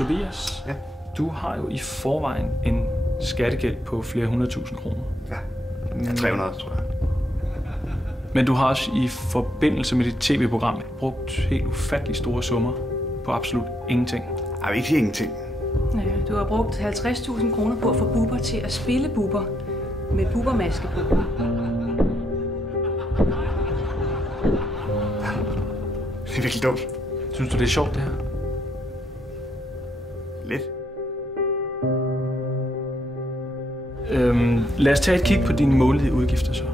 Tobias, Ja. Du har jo i forvejen en skattegæld på flere 100.000 kroner. Ja, 300, tror jeg. Men du har også i forbindelse med dit tv-program brugt helt ufattelig store summer på absolut ingenting. Jeg vil ikke sige ingenting. Ja, du har brugt 50.000 kroner på at få Bubber til at spille Bubber med Bubbermaske på. Det er virkelig dumt. Synes du, det er sjovt, det her? Lidt. Lad os tage et kig på dine månedlige udgifter så.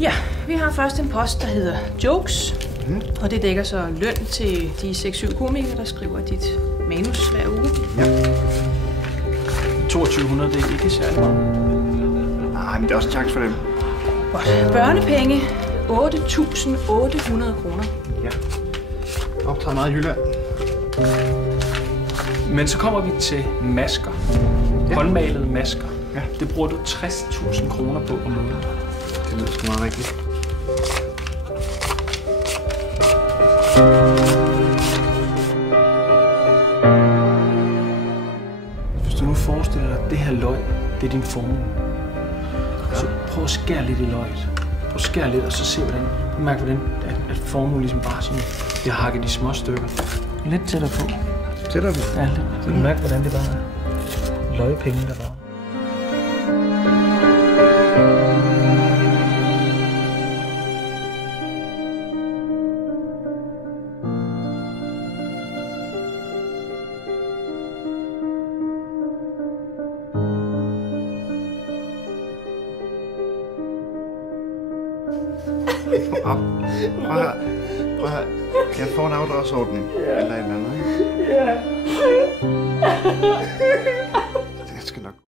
Ja, vi har først en post, der hedder Jokes. Og det dækker så løn til de 6-7 komikere, der skriver dit manus hver uge. Ja. 2200, det er ikke særlig meget. Nej, men det er også en chance for dem. Godt. Børnepenge, 8.800 kroner. Ja. Optræder meget i Jylland. Men så kommer vi til masker. Ja. Håndmalede masker. Ja. Det bruger du 60.000 kroner på om måneden. Det lyder sgu meget rigtigt. Hvis du nu forestiller dig, at det her løg, det er din formue. Så prøv at skære lidt i løget. Prøv at skære lidt, og så se, hvordan, mærk hvordan at formuen ligesom bare sådan bliver hakket i små stykker. Lidt tættere på. Tættere på? Ja, lidt. Så du mærker, hvordan det bare er løgpenge, der bare. Prøv at høre. Kan jeg få en afdragsordning? Eller et eller andet, ikke? Ja.